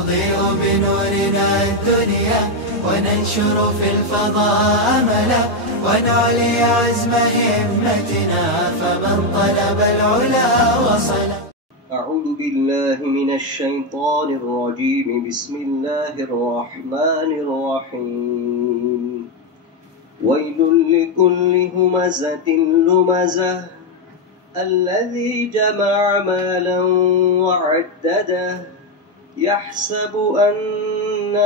نضيء بنورنا الدنيا وننشر في الفضاء أملا ونعلي عزم همتنا فمن طلب العلا وصل. أعوذ بالله من الشيطان الرجيم. بسم الله الرحمن الرحيم. ويل لكل همزة لمزة الذي جمع مالا وعدده يحسب أن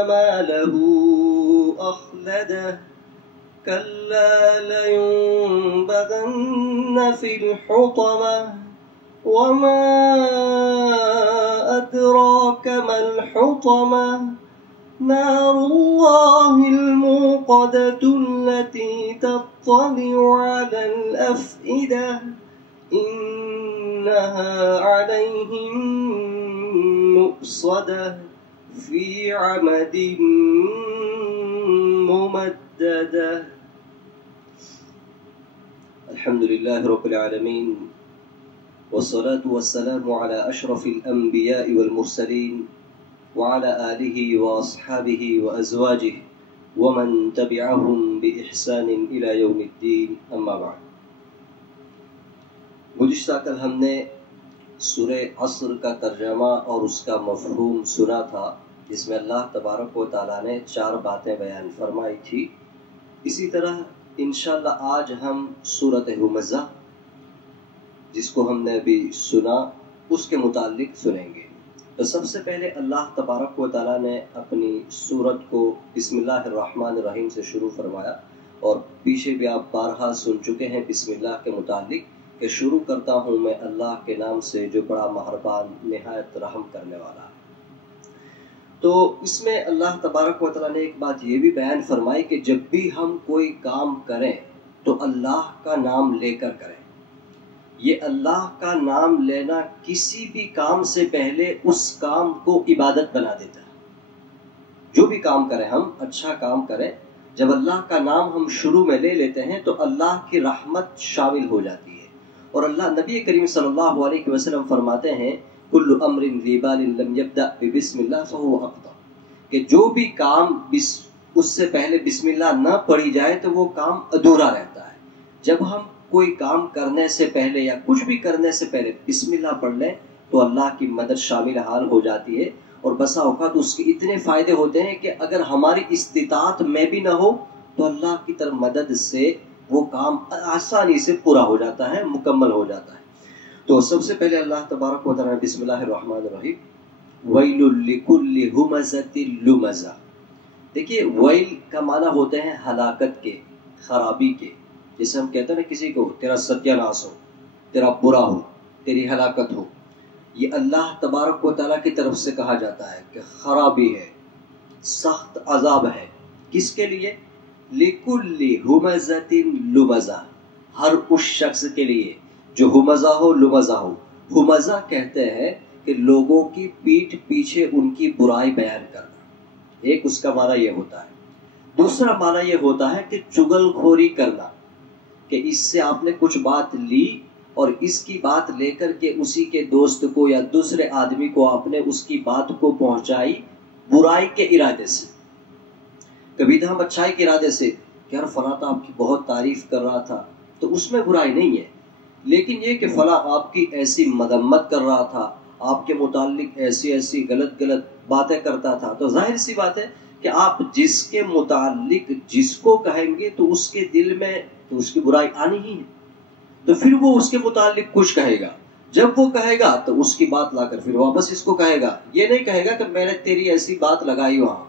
ماله أخلده كلا لينبذن في الحطمة وما أدراك ما الحطمة نار الله الموقدة التي تطلع على الأفئدة إنها عليهم مؤصدة في عمد ممددة. الحمد لله رب العالمين والصلاة والسلام على أشرف الأنبياء والمرسلين وعلى آله وأصحابه وأزواجه ومن تبعهم بإحسان إلى يوم الدين. أما بعد. گزشتہ کل ہم نے سورہ عصر کا ترجمہ اور اس کا مفہوم سنا تھا، جس میں اللہ تبارک و تعالیٰ نے 4 باتیں بیان فرمائی تھی. اسی طرح انشاءاللہ آج ہم سورۃ ہمزہ، جس کو ہم نے ابھی سنا، اس کے متعلق سنیں گے. تو سب سے پہلے اللہ تبارک و تعالیٰ نے اپنی سورت کو بسم اللہ الرحمن الرحیم سے شروع فرمایا، اور پیچھے بھی آپ بارہا سن چکے ہیں بسم اللہ کے متعلق کہ شروع کرتا ہوں میں اللہ کے نام سے جو بڑا مہربان نہایت رحم کرنے والا ہے. تو اس میں اللہ تبارک و تعالیٰ نے ایک بات یہ بھی بیان فرمائی کہ جب بھی ہم کوئی کام کریں تو اللہ کا نام لے کر کریں. یہ اللہ کا نام لینا کسی بھی کام سے پہلے اس کام کو عبادت بنا دیتا ہے. جو بھی کام کریں ہم، اچھا کام کریں، جب اللہ کا نام ہم شروع میں لے لیتے ہیں تو اللہ کی رحمت شامل ہو جاتی ہے. اور اللہ نبی کریم صلی اللہ علیہ وسلم فرماتے ہیں کل امر ذی بال لم یبدأ بسم اللہ فهو اقطع، کہ جو بھی کام اس سے پہلے بسم اللہ نہ پڑھی جائے تو وہ کام ادھورا رہتا ہے. جب ہم کوئی کام کرنے سے پہلے یا کچھ بھی کرنے سے پہلے بسم اللہ پڑھ لیں تو اللہ کی مدد شامل حال ہو جاتی ہے. اور بسا اوقات اس کے اتنے فائدے ہوتے ہیں کہ اگر ہماری استطاعت میں بھی نہ ہو تو اللہ کی طرف مدد سے وہ کام آسانی سے پورا ہو جاتا ہے، مکمل ہو جاتا ہے. تو سب سے پہلے اللہ تبارک و تعالیٰ بسم اللہ الرحمن الرحیم ویل لکل ہمزۃ لمزہ. دیکھیے ویل کا معنی ہوتے ہیں ہلاکت کے، خرابی کے. جیسے ہم کہتے ہیں نا کسی کو تیرا ستیہ ناس ہو، تیرا برا ہو، تیری ہلاکت ہو. یہ اللہ تبارک و تعالیٰ کی طرف سے کہا جاتا ہے کہ خرابی ہے، سخت عذاب ہے. کس کے لیے؟ لِكُلِّ ہُمَزَةٍ لُمَزَةٍ، ہر اس شخص کے لیے جو ہمزہ ہو، لمزہ ہو. ہمزہ کہتے ہیں کہ لوگوں کی پیٹھ پیچھے ان کی برائی بیان کرنا. ایک اس کا معنی یہ ہوتا ہے. دوسرا معنی یہ ہوتا ہے کہ چغل خوری کرنا، کہ اس سے آپ نے کچھ بات لی اور اس کی بات لے کر کے اسی کے دوست کو یا دوسرے آدمی کو آپ نے اس کی بات کو پہنچائی برائی کے ارادے سے. کبھی تو ہم اچھائی کے ارادے سے کہ یار فلاں تو آپ کی بہت تعریف کر رہا تھا، تو اس میں برائی نہیں ہے. لیکن یہ کہ فلاں آپ کی ایسی مذمت کر رہا تھا، آپ کے متعلق ایسی غلط باتیں کرتا تھا، تو ظاہر سی بات ہے کہ آپ جس کے متعلق جس کو کہیں گے تو اس کے دل میں تو اس کی برائی آنی ہی ہے. تو پھر وہ اس کے متعلق کچھ کہے گا. جب وہ کہے گا تو اس کی بات لا کر پھر واپس اس کو کہے گا. یہ نہیں کہے گا کہ میں نے تیری ایسی بات لگائی وہاں،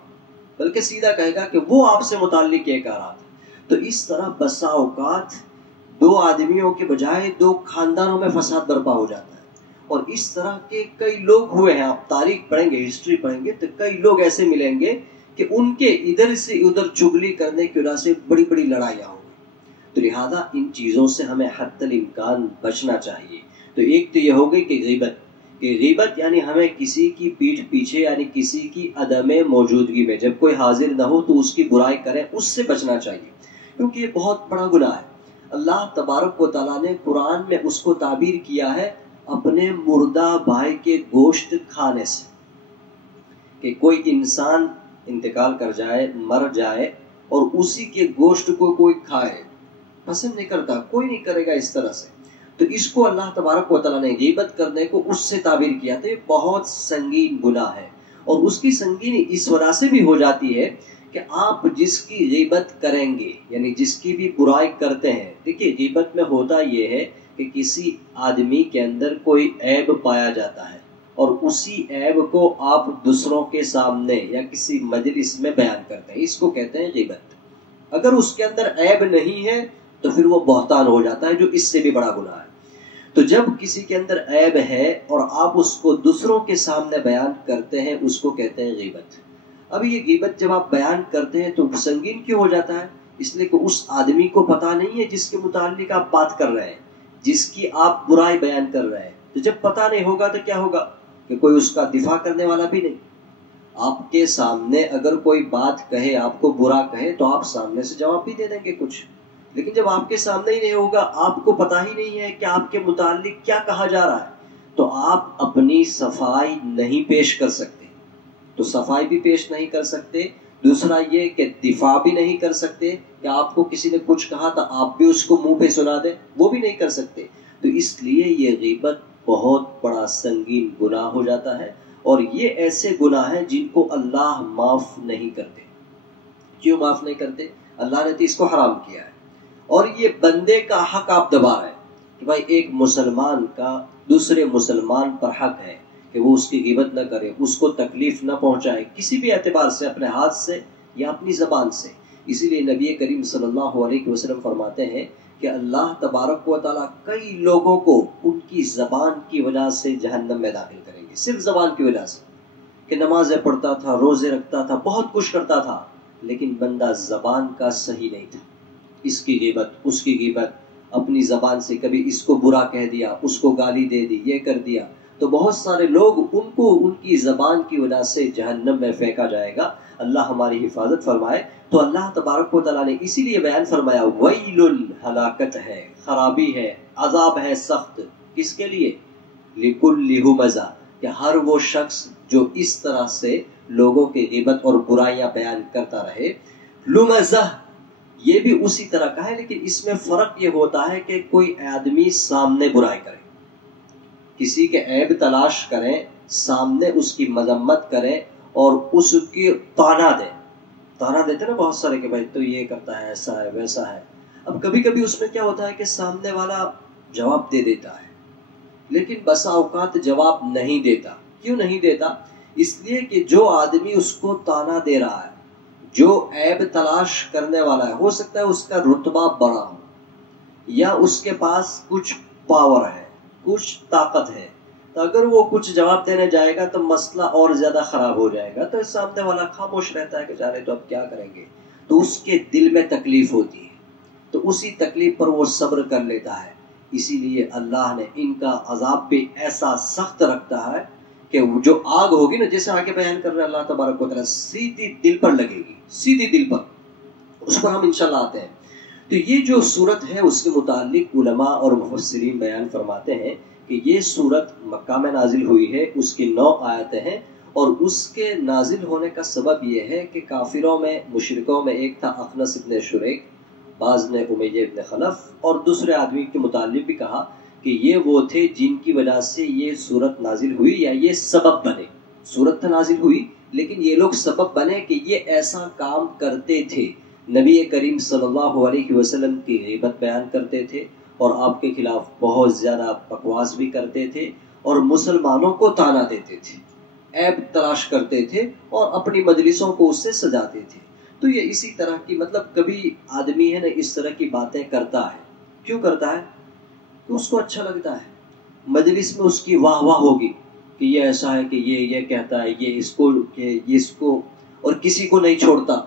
بلکہ سیدھا کہے گا کہ وہ آپ سے متعلق یہ کہہ رہا تھا. تو اس طرح بسا اوقات 2 آدمیوں کے بجائے 2 خاندانوں میں فساد برپا ہو جاتا ہے. اور اس طرح کے کئی لوگ ہوئے ہیں. آپ تاریخ پڑھیں گے، ہسٹری پڑھیں گے تو کئی لوگ ایسے ملیں گے کہ ان کے ادھر سے ادھر چگلی کرنے کی وجہ سے بڑی بڑی لڑائیاں ہوں گی. تو لہذا ان چیزوں سے ہمیں حتی الامکان بچنا چاہیے. تو ایک تو یہ ہو گئی کہ غیبت یعنی ہمیں کسی کی پیٹھ پیچھے یعنی کسی کی عدم موجودگی میں جب کوئی حاضر نہ ہو تو اس کی برائی کریں، اس سے بچنا چاہیے، کیونکہ یہ بہت بڑا گناہ ہے. اللہ تبارک و تعالیٰ نے قرآن میں اس کو تعبیر کیا ہے اپنے مردہ بھائی کے گوشت کھانے سے، کہ کہ کوئی انسان انتقال کر جائے، مر جائے اور اسی کے گوشت کو کوئی کھائے، پسند نہیں کرتا، کوئی نہیں کرے گا اس طرح سے، تو اس کو اللہ تبارک و تعالیٰ نے غیبت کرنے کو اس سے تعبیر کیا. تو یہ بہت سنگین گناہ ہے، اور اس کی سنگینی اس وجہ سے بھی ہو جاتی ہے کہ آپ جس کی غیبت کریں گے، یعنی جس کی بھی برائی کرتے ہیں. دیکھیے غیبت میں ہوتا یہ ہے کہ کسی آدمی کے اندر کوئی عیب پایا جاتا ہے اور اسی عیب کو آپ دوسروں کے سامنے یا کسی مجلس میں بیان کرتے ہیں، اس کو کہتے ہیں غیبت. اگر اس کے اندر عیب نہیں ہے تو پھر وہ بہتان ہو جاتا ہے، جو اس سے بھی بڑا گناہ ہے. تو جب کسی کے اندر عیب ہے اور آپ اس کو دوسروں کے سامنے بیان کرتے ہیں، اس کو کہتے ہیں غیبت. اب یہ غیبت جب آپ بیان کرتے ہیں تو سنگین کیوں ہو جاتا ہے؟ اس لیے کہ اس آدمی کو پتہ نہیں ہے جس کے متعلق آپ بات کر رہے ہیں، جس کی آپ برائی بیان کر رہے ہیں. تو جب پتہ نہیں ہوگا تو کیا ہوگا کہ کوئی اس کا دفاع کرنے والا بھی نہیں. آپ کے سامنے اگر کوئی بات کہے، آپ کو برا کہے، تو آپ سامنے سے جواب بھی دے دیں گے کچھ، لیکن جب آپ کے سامنے ہی نہیں ہوگا، آپ کو پتہ ہی نہیں ہے کہ آپ کے متعلق کیا کہا جا رہا ہے، تو آپ اپنی صفائی نہیں پیش کر سکتے. تو صفائی بھی پیش نہیں کر سکتے، دوسرا یہ کہ دفاع بھی نہیں کر سکتے کہ آپ کو کسی نے کچھ کہا تو آپ بھی اس کو منہ پہ سنا دیں، وہ بھی نہیں کر سکتے. تو اس لیے یہ غیبت بہت بڑا سنگین گناہ ہو جاتا ہے، اور یہ ایسے گناہ ہیں جن کو اللہ معاف نہیں کرتے. کیوں معاف نہیں کرتے؟ اللہ نے تو اس کو حرام کیا ہے، اور یہ بندے کا حق آپ دبا رہے ہیں کہ بھائی ایک مسلمان کا دوسرے مسلمان پر حق ہے کہ وہ اس کی غیبت نہ کرے، اس کو تکلیف نہ پہنچائے کسی بھی اعتبار سے، اپنے ہاتھ سے یا اپنی زبان سے. اسی لیے نبی کریم صلی اللہ علیہ وسلم فرماتے ہیں کہ اللہ تبارک و تعالیٰ کئی لوگوں کو ان کی زبان کی وجہ سے جہنم میں داخل کریں گے، صرف زبان کی وجہ سے، کہ نمازیں پڑھتا تھا، روزے رکھتا تھا، بہت کچھ کرتا تھا، لیکن بندہ زبان کا صحیح نہیں تھا. اس کی غیبت، اس کی غیبت، اپنی زبان سے کبھی اس کو برا کہہ دیا، اس کو گالی دے دی، یہ کر دیا، تو بہت سارے لوگ ان کو ان کی زبان کی وجہ سے جہنم میں پھینکا جائے گا. اللہ ہماری حفاظت فرمائے. تو اللہ تبارک و تعالیٰ نے اسی لیے بیان فرمایا ویل، ہلاکت ہے، خرابی ہے، عذاب ہے سخت. کس کے لیے؟ لکل ہمزہ، کہ ہر وہ شخص جو اس طرح سے لوگوں کی غیبت اور برائیاں بیان کرتا رہے. لمزہ یہ بھی اسی طرح کا ہے، لیکن اس میں فرق یہ ہوتا ہے کہ کوئی آدمی سامنے برائی کرے، کسی کے عیب تلاش کریں، سامنے اس کی مذمت کریں اور اس کی طعنہ دیں. طعنہ دیتے نا بہت سارے کہ بھائی تو یہ کرتا ہے، ایسا ہے، ویسا ہے. اب کبھی کبھی اس میں کیا ہوتا ہے کہ سامنے والا جواب دے دیتا ہے، لیکن بسا اوقات جواب نہیں دیتا. کیوں نہیں دیتا؟ اس لیے کہ جو آدمی اس کو طعنہ دے رہا ہے، جو عیب تلاش کرنے والا ہے، ہو سکتا ہے اس کا رتبہ بڑا ہو یا اس کے پاس کچھ پاور ہے، کچھ طاقت ہے. تو اگر وہ کچھ جواب دینے جائے گا تو مسئلہ اور زیادہ خراب ہو جائے گا. تو سامنے والا خاموش رہتا ہے کہ جانے تو اب کیا کریں گے، تو اس کے دل میں تکلیف ہوتی ہے، تو اسی تکلیف پر وہ صبر کر لیتا ہے. اسی لیے اللہ نے ان کا عذاب بھی ایسا سخت رکھتا ہے کہ جو آگ ہوگی نا، جیسے آگے بیان کر رہے ہیں اللہ تبارک و تعالیٰ، سیدھی دل پر لگے گی، سیدھی دل پر. اس پر ہم انشاءاللہ آتے ہیں. تو یہ جو صورت ہے اس کے متعلق علماء اور مفسرین بیان فرماتے ہیں کہ یہ صورت مکہ میں نازل ہوئی ہے، اس کی 9 آیتیں ہیں، اور اس کے نازل ہونے کا سبب یہ ہے کہ کافروں میں، مشرکوں میں ایک تھا اخنس ابن شریک، بعض نے امیہ ابن خلف، اور دوسرے آدمی کے متعلق بھی کہا کہ یہ وہ تھے جن کی وجہ سے یہ صورت نازل ہوئی، یا یہ سبب بنے. صورت تو نازل ہوئی لیکن یہ لوگ سبب بنے کہ یہ ایسا کام کرتے تھے. نبی کریم صلی اللہ علیہ وسلم کی غیبت بیان کرتے تھے اور آپ کے خلاف بہت زیادہ بکواس بھی کرتے تھے، اور مسلمانوں کو طعنہ دیتے تھے، عیب تلاش کرتے تھے اور اپنی مجلسوں کو اس سے سجاتے تھے. تو یہ اسی طرح کی، مطلب کبھی آدمی ہے نا اس طرح کی باتیں کرتا ہے. کیوں کرتا ہے؟ کہ اس کو اچھا لگتا ہے، مجلس میں اس کی واہ واہ ہوگی کہ یہ ایسا ہے کہ یہ کہتا ہے، یہ اس کو اور کسی کو نہیں چھوڑتا.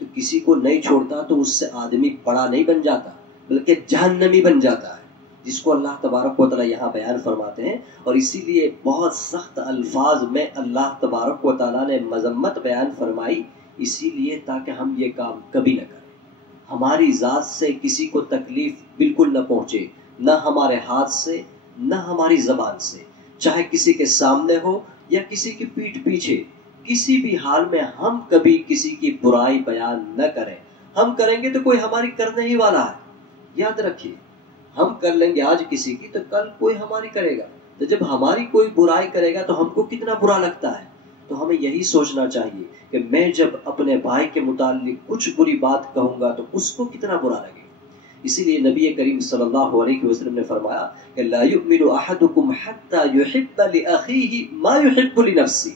تو کسی کو نہیں چھوڑتا تو اس سے آدمی بڑا نہیں بن جاتا بلکہ جہنمی بن جاتا ہے، جس کو اللہ تبارک و تعالیٰ یہاں بیان فرماتے ہیں. اور اسی لیے بہت سخت الفاظ میں اللہ تبارک و تعالیٰ نے مذمت بیان فرمائی، اسی لیے تاکہ ہم یہ کام کبھی نہ کریں. ہماری ذات سے کسی کو تکلیف بالکل نہ پہنچے، نہ ہمارے ہاتھ سے نہ ہماری زبان سے، چاہے کسی کے سامنے ہو یا کسی کی پیٹھ پیچھے. کسی بھی حال میں ہم کبھی کسی کی برائی بیان نہ کریں. ہم کریں گے تو کوئی ہماری کرنے ہی والا ہے. یاد رکھیے، ہم کر لیں گے آج کسی کی تو کل کوئی ہماری کرے گا. تو جب ہماری کوئی برائی کرے گا تو ہم کو کتنا برا لگتا ہے. تو ہمیں یہی سوچنا چاہیے کہ میں جب اپنے بھائی کے متعلق کچھ بری بات کہوں گا تو اس کو کتنا برا لگے. اسی لیے نبی کریم صلی اللہ علیہ وسلم نے فرمایا کہ لا یؤمن احدکم حتی یحب لاخیہ ما یحب لنفسہ،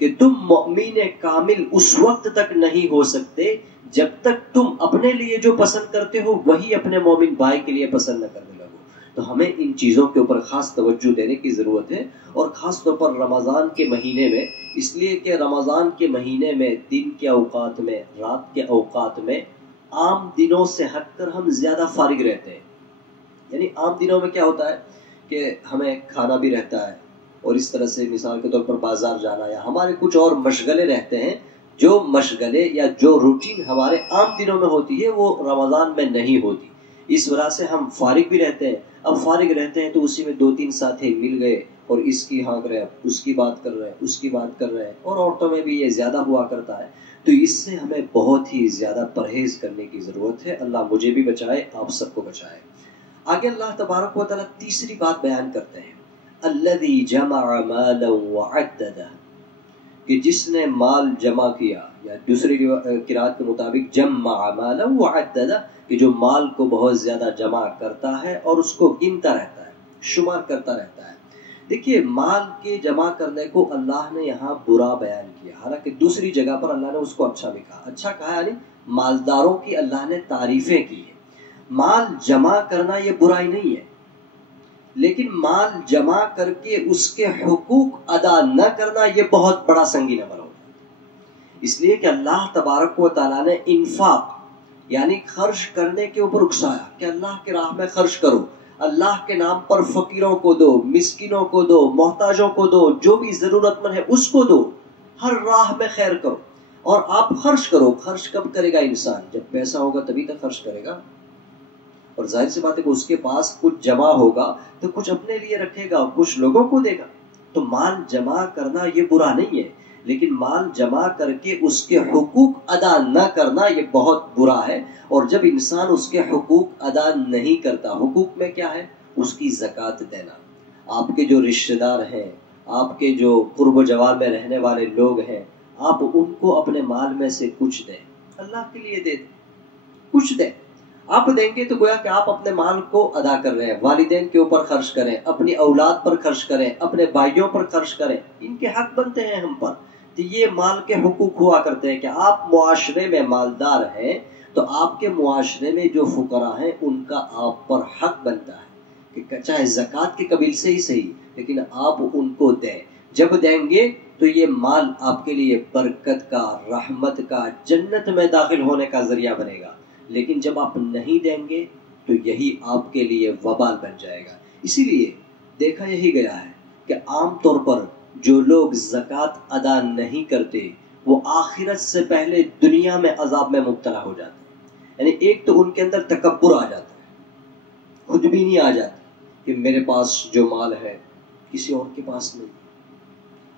کہ تم مؤمن کامل اس وقت تک نہیں ہو سکتے جب تک تم اپنے لیے جو پسند کرتے ہو وہی اپنے مومن بھائی کے لیے پسند نہ کرنے لگو. تو ہمیں ان چیزوں کے اوپر خاص توجہ دینے کی ضرورت ہے، اور خاص طور پر رمضان کے مہینے میں، اس لیے کہ رمضان کے مہینے میں دن کے اوقات میں، رات کے اوقات میں عام دنوں سے ہٹ کر ہم زیادہ فارغ رہتے ہیں. یعنی عام دنوں میں کیا ہوتا ہے کہ ہمیں کھانا بھی رہتا ہے، اور اس طرح سے مثال کے طور پر بازار جانا یا ہمارے کچھ اور مشغلے رہتے ہیں. جو مشغلے یا جو روٹین ہمارے عام دنوں میں ہوتی ہے وہ رمضان میں نہیں ہوتی. اس وجہ سے ہم فارغ بھی رہتے ہیں. اب فارغ رہتے ہیں تو اسی میں 2-3 ساتھی مل گئے اور اس کی ہانک رہے، اس کی بات کر رہے ہیں، اس کی بات کر رہے ہیں، اور عورتوں میں بھی یہ زیادہ ہوا کرتا ہے. تو اس سے ہمیں بہت ہی زیادہ پرہیز کرنے کی ضرورت ہے. اللہ مجھے بھی بچائے، آپ سب کو بچائے. آگے اللہ تبارک و تعالیٰ تیسری بات بیان کرتے ہیں، الذی جمع مالا وعددہ، کہ جس نے مال جمع کیا، یا دوسری قرات کے مطابق جمع مالا وعددہ، کہ جو مال کو بہت زیادہ جمع کرتا ہے اور اس کو گنتا رہتا ہے، شمار کرتا رہتا ہے. دیکھیے، مال کے جمع کرنے کو اللہ نے یہاں برا بیان کیا، حالانکہ دوسری جگہ پر اللہ نے اس کو اچھا بھی کہا. اچھا کہا یعنی مالداروں کی اللہ نے تعریفیں کی ہے. مال جمع کرنا یہ برائی نہیں ہے، لیکن مال جمع کر کے اس کے حقوق ادا نہ کرنا یہ بہت بڑا سنگین عمل ہوتا ہے. اس لیے کہ اللہ تبارک و تعالیٰ نے انفاق یعنی خرچ کرنے کے اوپر اکسایا کہ اللہ کی راہ میں خرچ کرو، اللہ کے نام پر فقیروں کو دو، مسکینوں کو دو، محتاجوں کو دو، جو بھی ضرورت مند ہے اس کو دو، ہر راہ میں خیر کرو. اور آپ خرچ کرو. خرچ کب کرے گا انسان؟ جب پیسہ ہوگا تبھی تک خرچ کرے گا. اور ظاہر سی بات ہے کہ اس کے پاس کچھ جمع ہوگا تو کچھ اپنے لیے رکھے گا، کچھ لوگوں کو دے گا. تو مال جمع کرنا یہ برا نہیں ہے، لیکن مال جمع کر کے اس کے حقوق ادا نہ کرنا یہ بہت برا ہے. اور جب انسان اس کے حقوق ادا نہیں کرتا، حقوق میں کیا ہے؟ اس کی زکوٰۃ دینا. آپ کے جو رشتہ دار ہیں، آپ کے جو قرب و جوار میں رہنے والے لوگ ہیں، آپ ان کو اپنے مال میں سے کچھ دیں، اللہ کے لیے دے دیں، کچھ دیں. آپ دیں گے تو گویا کہ آپ اپنے مال کو ادا کر رہے ہیں. والدین کے اوپر خرچ کریں، اپنی اولاد پر خرچ کریں، اپنے بھائیوں پر خرچ کریں، ان کے حق بنتے ہیں ہم پر. تو یہ مال کے حقوق ہوا کرتے ہیں کہ آپ معاشرے میں مالدار ہیں تو آپ کے معاشرے میں جو فقراء ہیں ان کا آپ پر حق بنتا ہے کہ چاہے زکوٰۃ کے قبیل سے ہی صحیح، لیکن آپ ان کو دیں. جب دیں گے تو یہ مال آپ کے لیے برکت کا، رحمت کا، جنت میں داخل ہونے کا ذریعہ بنے گا. لیکن جب آپ نہیں دیں گے تو یہی آپ کے لیے وبال بن جائے گا. اسی لیے دیکھا یہی گیا ہے کہ عام طور پر جو لوگ زکوٰۃ ادا نہیں کرتے وہ آخرت سے پہلے دنیا میں عذاب میں مبتلا ہو جاتے ہیں. یعنی ایک تو ان کے اندر تکبر آ جاتا ہے، خود بھی نہیں آ جاتی کہ میرے پاس جو مال ہے کسی اور کے پاس نہیں.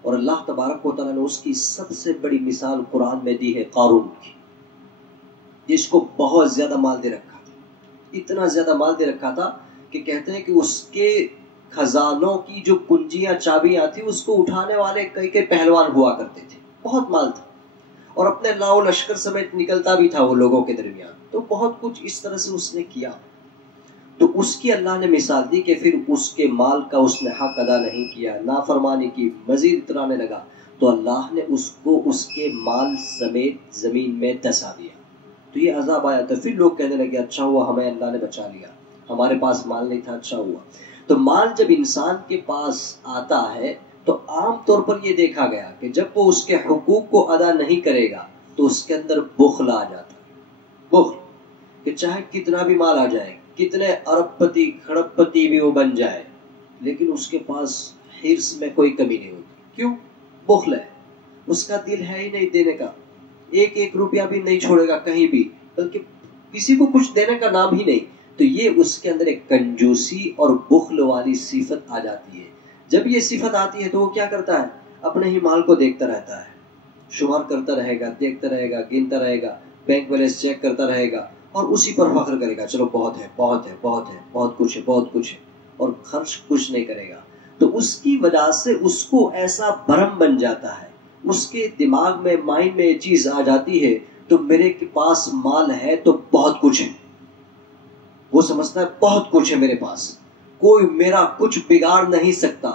اور اللہ تبارک و تعالیٰ نے اس کی سب سے بڑی مثال قرآن میں دی ہے قارون کی، جس کو بہت زیادہ مال دے رکھا تھا. اتنا زیادہ مال دے رکھا تھا کہ کہتے ہیں کہ اس کے خزانوں کی جو کنجیاں چابیاں تھیں اس کو اٹھانے والے کئی پہلوان ہوا کرتے تھے. بہت مال تھا اور اپنے لاؤ لشکر سمیت نکلتا بھی تھا وہ لوگوں کے درمیان. تو بہت کچھ اس طرح سے اس نے کیا. تو اس کی اللہ نے مثال دی کہ پھر اس کے مال کا اس نے حق ادا نہیں کیا، نافرمانی کی، مزید اترانے لگا. تو اللہ نے اس کو اس کے مال سمیت زمین میں دسا دیا. تو یہ عذاب آیا. تو پھر لوگ کہنے لگے اچھا ہوا ہمیں اللہ نے بچا لیا، ہمارے پاس مال نہیں تھا، اچھا ہوا. تو مال جب انسان کے پاس آتا ہے تو عام طور پر یہ دیکھا گیا کہ جب وہ اس کے حقوق کو ادا نہیں کرے گا تو اس کے اندر بخل آ جاتا ہے. بخل کہ چاہے کتنا بھی مال آ جائے، کتنے ارب پتی کھڑپ پتی بھی وہ بن جائے، لیکن اس کے پاس حرص میں کوئی کمی نہیں ہوتی. کیوں؟ بخل ہے. اس کا دل ہے ہی نہیں دینے کا، ایک روپیہ بھی نہیں چھوڑے گا کہیں بھی، بلکہ کسی کو کچھ دینے کا نام ہی نہیں. تو یہ اس کے اندر ایک کنجوسی اور بخل والی صفت آ جاتی ہے. جب یہ صفت آتی ہے تو وہ کیا کرتا ہے؟ اپنے ہی مال کو دیکھتا رہتا ہے، شمار کرتا رہے گا، دیکھتا رہے گا، گنتا رہے گا، بینک بیلنس چیک کرتا رہے گا اور اسی پر فخر کرے گا، چلو بہت ہے، بہت ہے، بہت ہے، بہت کچھ ہے، بہت کچھ ہے، اور خرچ کچھ نہیں کرے گا. تو اس کی وجہ سے اس کو ایسا بھرم بن جاتا ہے، اس کے دماغ میں، مائنڈ میں یہ چیز آ جاتی ہے تو میرے کے پاس مال ہے تو بہت کچھ ہے. وہ سمجھتا ہے بہت کچھ ہے میرے پاس، کوئی میرا کچھ بگاڑ نہیں سکتا،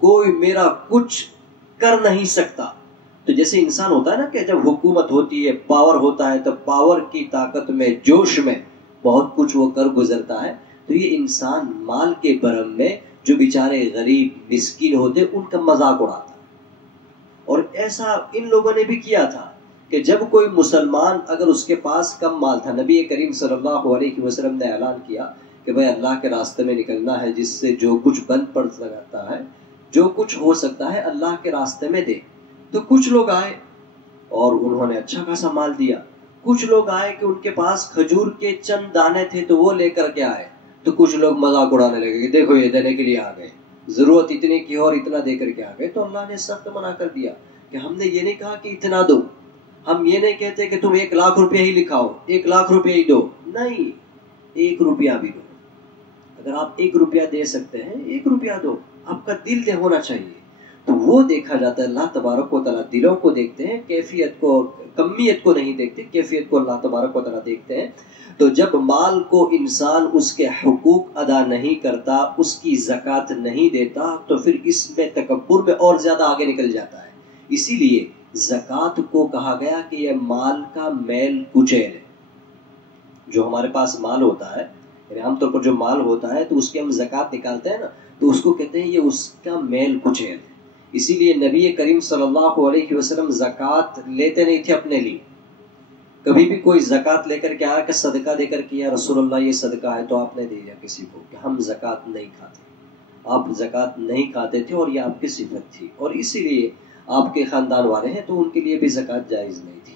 کوئی میرا کچھ کر نہیں سکتا. تو جیسے انسان ہوتا ہے نا کہ جب حکومت ہوتی ہے، پاور ہوتا ہے، تو پاور کی طاقت میں، جوش میں بہت کچھ وہ کر گزرتا ہے. تو یہ انسان مال کے بھرم میں جو بیچارے غریب مسکین ہوتے ان کا مذاق اڑاتا. اور ایسا ان لوگوں نے بھی کیا تھا کہ جب کوئی مسلمان اگر اس کے پاس کم مال تھا، نبی کریم صلی اللہ علیہ وسلم نے اعلان کیا کہ بھائی اللہ کے راستے میں نکلنا ہے، جس سے جو کچھ بند پڑ سکتا ہے، جو کچھ ہو سکتا ہے اللہ کے راستے میں دے. تو کچھ لوگ آئے اور انہوں نے اچھا خاصا مال دیا. کچھ لوگ آئے کہ ان کے پاس کھجور کے چند دانے تھے تو وہ لے کر کے آئے. تو کچھ لوگ مذاق اڑانے لگے کہ دیکھو یہ دینے کے لیے آ گئے، ضرورت اتنے کی اور اتنا دے کر کے آ گئے. تو اللہ نے سخت منع کر دیا کہ ہم نے یہ نہیں کہا کہ اتنا دو، ہم یہ نہیں کہتے کہ تم 1,00,000 روپیہ ہی لکھاؤ، 1,00,000 روپیہ ہی دو. نہیں، 1 روپیہ بھی دو. اگر آپ 1 روپیہ دے سکتے ہیں 1 روپیہ دو. آپ کا دل دے ہونا چاہیے. تو وہ دیکھا جاتا ہے. اللہ تبارک و تعالیٰ دلوں کو دیکھتے ہیں، کیفیت کو، کمیت کو نہیں دیکھتے، کیفیت کو اللہ تبارک و تعالیٰ دیکھتے ہیں. تو جب مال کو انسان اس کے حقوق ادا نہیں کرتا، اس کی زکوٰۃ نہیں دیتا، تو پھر اس میں تکبر میں اور زیادہ آگے نکل جاتا ہے. اسی لیے زکوٰۃ کو کہا گیا کہ یہ مال کا میل کچیل ہے. جو ہمارے پاس مال ہوتا ہے، یعنی عام طور پر جو مال ہوتا ہے تو اس کی ہم زکوٰۃ نکالتے ہیں نا، تو اس کو کہتے ہیں یہ اس کا میل کچیل ہے. اسی لیے نبی کریم صلی اللہ علیہ وسلم زکوٰۃ لیتے نہیں تھے اپنے لیے. کبھی بھی کوئی زکوٰۃ لے کر کے آیا کہ صدقہ دے کر کے یا رسول اللہ یہ صدقہ ہے، تو آپ نے دے دیا کسی کو کہ ہم زکوٰۃ نہیں کھاتے. آپ زکوٰۃ نہیں کھاتے تھے اور یہ آپ کی صفت تھی، اور اسی لیے آپ کے خاندان والے ہیں تو ان کے لیے بھی زکوٰۃ جائز نہیں تھی.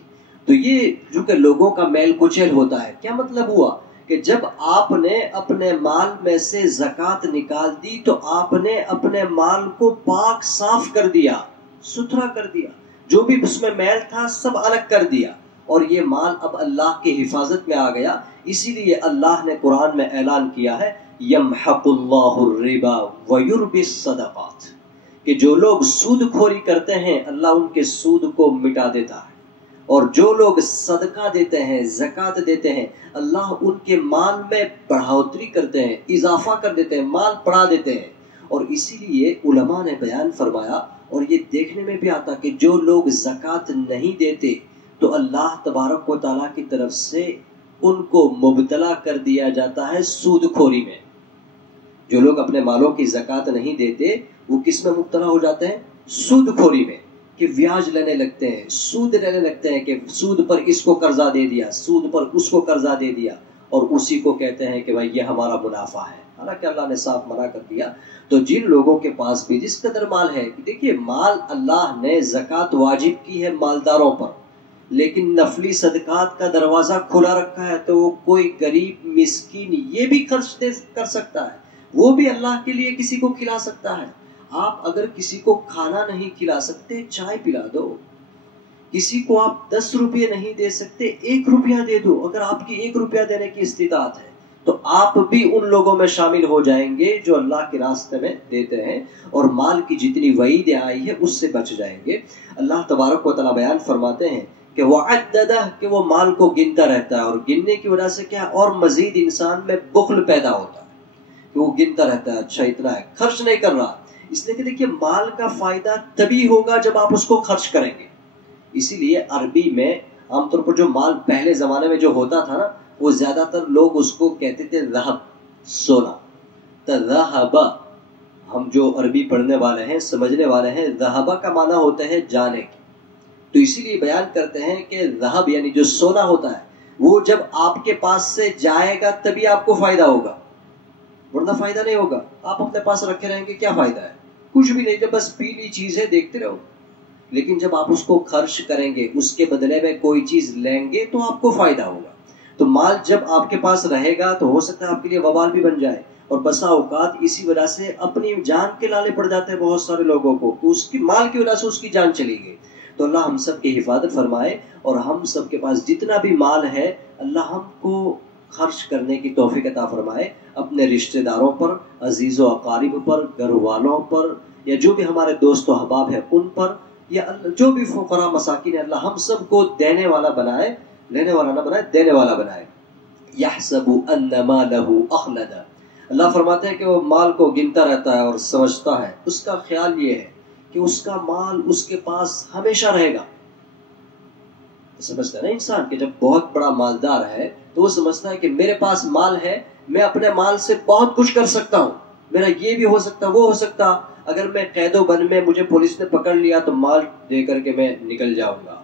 تو یہ جو کہ لوگوں کا میل کچیل ہوتا ہے. کیا مطلب ہوا کہ جب آپ نے اپنے مال میں سے زکوٰۃ نکال دی تو آپ نے اپنے مال کو پاک صاف کر دیا، ستھرا کر دیا، جو بھی اس میں میل تھا سب الگ کر دیا، اور یہ مال اب اللہ کی حفاظت میں آ گیا. اسی لیے اللہ نے قرآن میں اعلان کیا ہے یمحق اللہ الربا ویربی الصدقات، کہ جو لوگ سود کھوری کرتے ہیں اللہ ان کے سود کو مٹا دیتا ہے، اور جو لوگ صدقہ دیتے ہیں، زکوٰۃ دیتے ہیں، اللہ ان کے مال میں بڑھوتری کرتے ہیں، اضافہ کر دیتے ہیں، مال بڑھا دیتے ہیں. اور اسی لیے علماء نے بیان فرمایا، اور یہ دیکھنے میں بھی آتا کہ جو لوگ زکوٰۃ نہیں دیتے تو اللہ تبارک و تعالیٰ کی طرف سے ان کو مبتلا کر دیا جاتا ہے سود کھوری میں. جو لوگ اپنے مالوں کی زکوٰۃ نہیں دیتے وہ کس میں مبتلا ہو جاتے ہیں؟ سود کھوری میں، کہ بیاج لینے لگتے ہیں، سود لینے لگتے ہیں، کہ سود پر اس کو قرضہ دے دیا، سود پر اس کو قرضہ دے دیا، اور اسی کو کہتے ہیں کہ بھائی یہ ہمارا منافع ہے، حالانکہ اللہ نے صاف منع کر دیا. تو جن لوگوں کے پاس بھی جس قدر مال ہے، دیکھیے مال اللہ نے زکوٰۃ واجب کی ہے مالداروں پر، لیکن نفلی صدقات کا دروازہ کھلا رکھا ہے. تو وہ کوئی غریب مسکین یہ بھی خرچ کر سکتا ہے، وہ بھی اللہ کے لیے کسی کو کھلا سکتا ہے. آپ اگر کسی کو کھانا نہیں کھلا سکتے چائے پلا دو. کسی کو آپ 10 روپے نہیں دے سکتے 1 روپیہ دے دو. اگر آپ کی 1 روپیہ دینے کی استطاعت ہے تو آپ بھی ان لوگوں میں شامل ہو جائیں گے جو اللہ کے راستے میں دیتے ہیں، اور مال کی جتنی وعیدیں آئی ہے اس سے بچ جائیں گے. اللہ تبارک و تعالیٰ بیان فرماتے ہیں کہ وعددہ، کہ وہ مال کو گنتا رہتا ہے، اور گننے کی وجہ سے کیا اور مزید انسان میں بخل پیدا ہوتا ہے کہ وہ گنتا رہتا ہے، اچھا اتنا ہے، خرچ نہیں کر رہا. اس لیے کہ دیکھیے مال کا فائدہ تبھی ہوگا جب آپ اس کو خرچ کریں گے. اسی لیے عربی میں عام طور پر جو مال پہلے زمانے میں جو ہوتا تھا نا، وہ زیادہ تر لوگ اس کو کہتے تھے ذہب، سونا. تذہب، ہم جو عربی پڑھنے والے ہیں سمجھنے والے ہیں، ذہب کا معنی ہوتا ہے جانے کی. تو اسی لیے بیان کرتے ہیں کہ ذہب یعنی جو سونا ہوتا ہے وہ جب آپ کے پاس سے جائے گا تبھی آپ کو فائدہ ہوگا، ورنہ فائدہ نہیں ہوگا. آپ اپنے پاس رکھے رہیں گے کیا فائدہ ہے؟ کچھ بھی نہیں، جب بس پیلی چیز ہے دیکھتے رہو. لیکن جب آپ اس کو خرچ کریں گے، اس کے بدلے میں کوئی چیز لیں گے تو آپ کو فائدہ ہوگا. تو مال جب آپ کے پاس رہے گا تو ہو سکتا ہے آپ کے لیے وبال بھی بن جائے، اور بسا اوقات اسی وجہ سے اپنی جان کے لالے پڑ جاتے ہیں بہت سارے لوگوں کو کہ اس کی مال کی وجہ سے اس کی جان چلی گئی. تو اللہ ہم سب کی حفاظت فرمائے اور ہم سب کے پاس جتنا بھی مال ہے اللہ ہم کو خرچ کرنے کی توفیق عطا فرمائے اپنے رشتہ داروں پر، عزیز و اقارب پر، گھر والوں پر، یا جو بھی ہمارے دوست و احباب ہیں ان پر، یا جو بھی فقراء مساکین ہیں اللہ ہم سب کو دینے والا بنائے، لینے والا نہ بنائے، دینے والا بنائے. یحسب ان مالہ اخلد، اللہ فرماتے ہیں کہ وہ مال کو گنتا رہتا ہے اور سمجھتا ہے، اس کا خیال یہ ہے کہ اس کا مال اس کے پاس ہمیشہ رہے گا. سمجھتا ہے نا انسان کہ جب بہت بڑا مالدار ہے تو وہ سمجھتا ہے کہ میرے پاس مال ہے، میں اپنے مال سے بہت کچھ کر سکتا ہوں، میرا یہ بھی ہو سکتا وہ ہو سکتا، اگر میں قید و بند میں مجھے پولیس نے پکڑ لیا تو مال دے کر کے میں نکل جاؤں گا،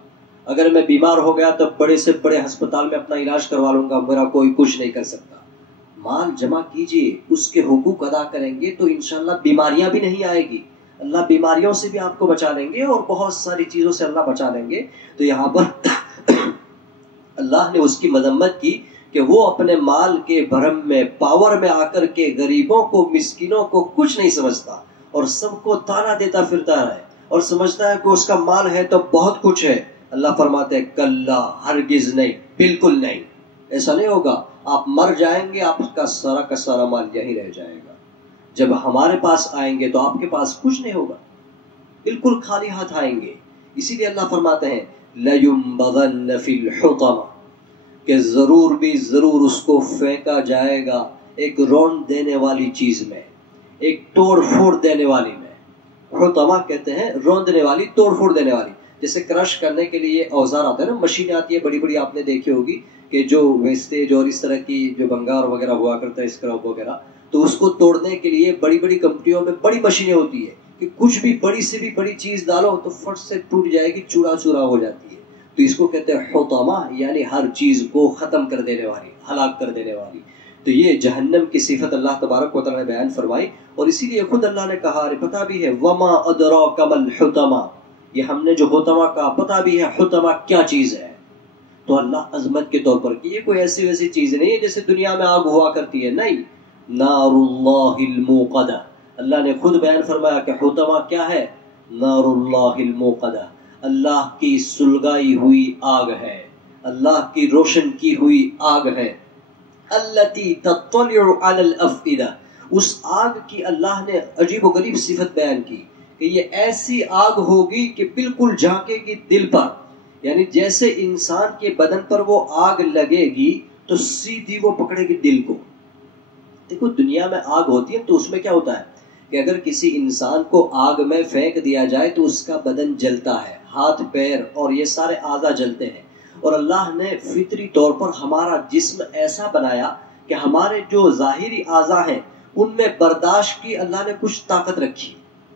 اگر میں بیمار ہو گیا تو بڑے سے بڑے ہسپتال میں اپنا علاج کروا لوں گا، میرا کوئی کچھ نہیں کر سکتا. مال جمع کیجئے، اس کے حقوق ادا کریں گے تو انشاءاللہ بیماریاں بھی نہیں آئے گی، اللہ بیماریوں سے بھی آپ کو بچا لیں گے اور بہت ساری چیزوں سے اللہ بچا لیں گے. تو یہاں پر اللہ نے اس کی مذمت کی کہ وہ اپنے مال کے بھرم میں، پاور میں آ کر کے غریبوں کو، مسکینوں کو کچھ نہیں سمجھتا اور سب کو تانا دیتا پھرتا ہے اور سمجھتا ہے کہ اس کا مال ہے تو بہت کچھ ہے. اللہ فرماتے ہیں کلا، ہرگز نہیں، بالکل نہیں، ایسا نہیں ہوگا. آپ مر جائیں گے، آپ کا سارا مال یہی رہ جائے گا. جب ہمارے پاس آئیں گے تو آپ کے پاس کچھ نہیں ہوگا، بالکل خالی ہاتھ آئیں گے. اسی لیے اللہ فرماتے ہیں لَيُنبَذَنَّ فِي الْحُطَمَةِ، کہ ضرور بھی ضرور اس کو پھینکا جائے گا ایک رون دینے والی چیز میں، ایک توڑ پھوڑ دینے والی میں. حطمہ کہتے ہیں روندنے والی، توڑ پھوڑ دینے والی. جیسے کرش کرنے کے لیے اوزار آتے ہیں نا، مشینیں آتی ہے بڑی بڑی، آپ نے دیکھی ہوگی کہ جو ویسٹیج اور اس طرح کی جو بنگار وغیرہ ہوا کرتا ہے، اسکراب وغیرہ، تو اس کو توڑنے کے لیے بڑی بڑی کمپنیوں میں بڑی مشینیں ہوتی ہے کہ کچھ بھی بڑی سے بھی بڑی چیز ڈالو تو فٹ سے ٹوٹ جائے گی، چورا چورا ہو جاتی ہے. تو اس کو کہتے ہیں حطمہ، یعنی ہر چیز کو ختم کر دینے والی، ہلاک کر دینے والی. تو یہ جہنم کی صفت اللہ تبارک و تعالی نے بیان فرمائی اور اسی لیے خود اللہ نے کہا، پتہ بھی ہے وما ادراک ما الحطمہ، یہ ہم نے جو حطمہ کا پتہ بھی ہے حطمہ کیا چیز ہے. تو اللہ عظمت کے طور پر کہ یہ کوئی ایسی ویسی چیز نہیں ہے جیسے دنیا میں آگ ہوا کرتی ہے، نہیں. نار اللہ الموقدہ، اللہ نے خود بیان فرمایا کہ حطمہ کیا ہے، نار اللہ الموقدہ، اللہ کی سلگائی ہوئی آگ ہے، اللہ کی روشن کی ہوئی آگ ہے. التی تطلع علی الافئدہ، اس آگ کی اللہ نے عجیب و غریب صفت بیان کی کہ یہ ایسی آگ ہوگی کہ بالکل جھانکے گی دل پر، یعنی جیسے انسان کے بدن پر وہ آگ لگے گی تو سیدھی وہ پکڑے گی دل کو. دیکھو دنیا میں آگ ہوتی ہے تو اس میں کیا ہوتا ہے کہ اگر کسی انسان کو آگ میں پھینک دیا جائے تو اس کا بدن جلتا ہے، ہاتھ پیر اور یہ سارے اعضاء جلتے ہیں. اور اللہ نے فطری طور پر ہمارا جسم ایسا بنایا کہ ہمارے جو ظاہری اعضاء ہیں ان میں برداشت کی اللہ نے کچھ طاقت رکھی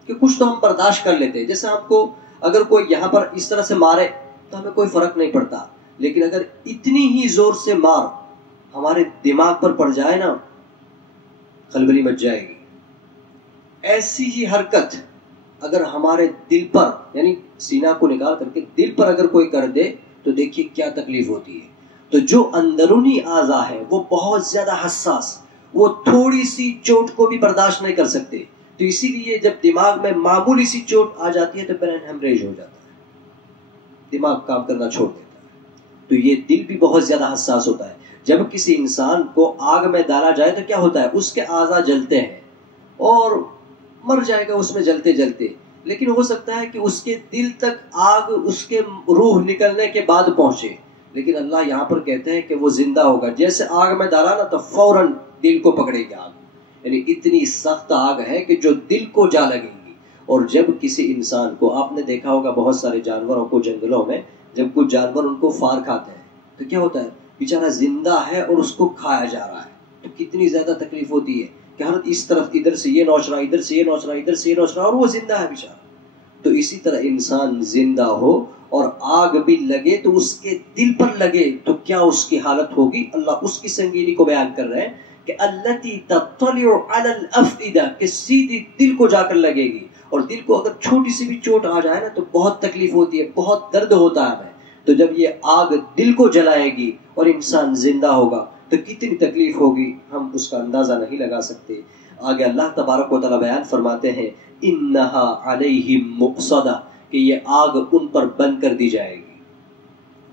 کہ کچھ تو ہم برداشت کر لیتے ہیں. جیسے آپ کو اگر کوئی یہاں پر اس طرح سے مارے تو ہمیں کوئی فرق نہیں پڑتا، لیکن اگر اتنی ہی زور سے مار ہمارے دماغ پر پڑ جائے نا، خلبلی مچ جائے گی. ایسی ہی حرکت اگر ہمارے دل پر، یعنی سینہ کو نکال کر کے دل پر اگر کوئی کر دے تو دیکھیے کیا تکلیف ہوتی ہے. تو جو اندرونی اعضاء ہے وہ بہت زیادہ حساس، وہ تھوڑی سی چوٹ کو بھی برداشت نہیں کر سکتے. تو اسی لیے جب دماغ میں معمولی سی چوٹ آ جاتی ہے تو برین ہیمریج ہو جاتا ہے، دماغ کام کرنا چھوڑ دیتا ہے. تو یہ دل بھی بہت زیادہ حساس ہوتا ہے. جب کسی انسان کو آگ میں ڈالا جائے تو کیا ہوتا ہے، اس کے اعضاء جلتے ہیں اور مر جائے گا اس میں جلتے جلتے. لیکن ہو سکتا ہے کہ اس کے دل تک آگ اس کے روح نکلنے کے بعد پہنچے، لیکن اللہ یہاں پر کہتے ہیں کہ وہ زندہ ہوگا. جیسے آگ میں ڈالا نا تو فوراً دل کو پکڑے گی آگ، یعنی اتنی سخت آگ ہے کہ جو دل کو جا لگے گی. اور جب کسی انسان کو، آپ نے دیکھا ہوگا بہت سارے جانوروں کو جنگلوں میں جب کچھ جانور ان کو فار کھاتے ہیں تو کیا ہوتا ہے، بیچارہ زندہ ہے اور اس کو کھایا جا رہا ہے تو کتنی زیادہ تکلیف ہوتی ہے کہ ہر اس طرف ادھر سے یہ نوچ رہا، ادھر سے یہ نوچ رہا، ادھر سے یہ نوچ رہا، اور وہ زندہ ہے بیچارہ. تو اسی طرح انسان زندہ ہو اور آگ بھی لگے تو اس کے دل پر لگے تو کیا اس کی حالت ہوگی. اللہ اس کی سنگینی کو بیان کر رہے ہیں کہ التی تطلع علی الافئدہ، کہ سیدھی دل کو جا کر لگے گی. اور دل کو اگر چھوٹی سی بھی چوٹ آ جائے نا تو بہت تکلیف ہوتی ہے، بہت درد ہوتا ہے. تو جب یہ آگ دل کو جلائے گی اور انسان زندہ ہوگا تو کتنی تکلیف ہوگی ہم اس کا اندازہ نہیں لگا سکتے۔ آگے اللہ تبارک و تعالیٰ بیان فرماتے ہیں انہا علیہم مؤصدہ، کہ یہ آگ ان پر بند کر دی جائے گی،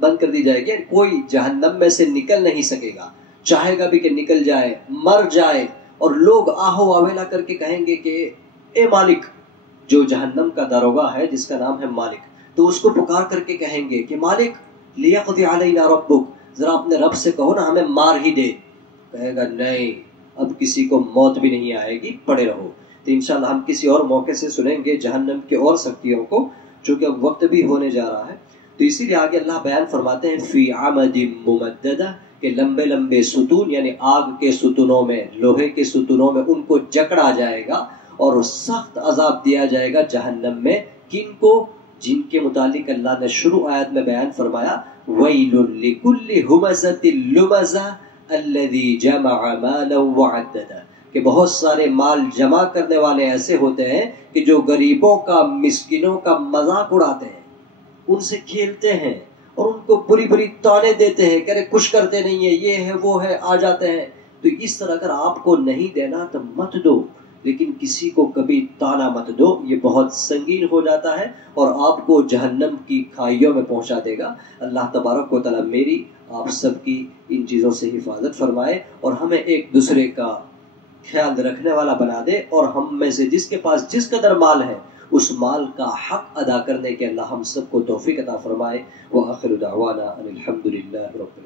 بند کر دی جائے گی، کوئی جہنم میں سے نکل نہیں سکے گا، چاہے گا بھی کہ نکل جائے، مر جائے، اور لوگ آہو آویلا کر کے کہیں گے کہ اے مالک، جو جہنم کا داروغہ ہے جس کا نام ہے مالک، تو اس کو پکار کر کے کہیں گے کہ مالک لیقضی علینا ربک، ذرا اپنے رب سے کہو نا ہمیں مار ہی دے۔ کہے گا نہیں، اب کسی کو موت بھی نہیں آئے گی، پڑے رہو۔ تو انشاءاللہ ہم کسی اور موقع سے سنیں گے جہنم کے اور سختیوں کو، چونکہ اب وقت بھی ہونے جا رہا ہے۔ تو اسی لیے آگے اللہ بیان فرماتے ہیں فی عمد ممددہ، کہ لمبے لمبے ستون، یعنی آگ کے ستونوں میں، لوہے کے ستونوں میں ان کو جکڑا جائے گا اور سخت عذاب دیا جائے گا جہنم میں۔ کن کو؟ جن کے متعلق اللہ نے شروع آیت میں بیان فرمایا وَيْلٌ لِكُلِّ هُمَزَةٍ لُمَزَةٍ الَّذِي جَمَعَ مَالًا وَعَدَّدَهُ، کہ بہت سارے مال جمع کرنے والے ایسے ہوتے ہیں کہ جو غریبوں کا، مسکینوں کا مذاق اڑاتے ہیں، ان سے کھیلتے ہیں اور ان کو بری بری تانے دیتے ہیں کہ ارے کچھ کرتے نہیں ہیں، یہ ہے وہ ہے، آ جاتے ہیں۔ تو اس طرح اگر آپ کو نہیں دینا تو مت دو، لیکن کسی کو کبھی تانا مت دو، یہ بہت سنگین ہو جاتا ہے اور آپ کو جہنم کی کھائیوں میں پہنچا دے گا۔ اللہ تبارک و تعالیٰ میری آپ سب کی ان چیزوں سے حفاظت فرمائے اور ہمیں ایک دوسرے کا خیال رکھنے والا بنا دے، اور ہم میں سے جس کے پاس جس قدر مال ہے اس مال کا حق ادا کرنے کے اللہ ہم سب کو توفیق عطا فرمائے۔ وآخر دعوانا ان الحمد للہ رب العالمین۔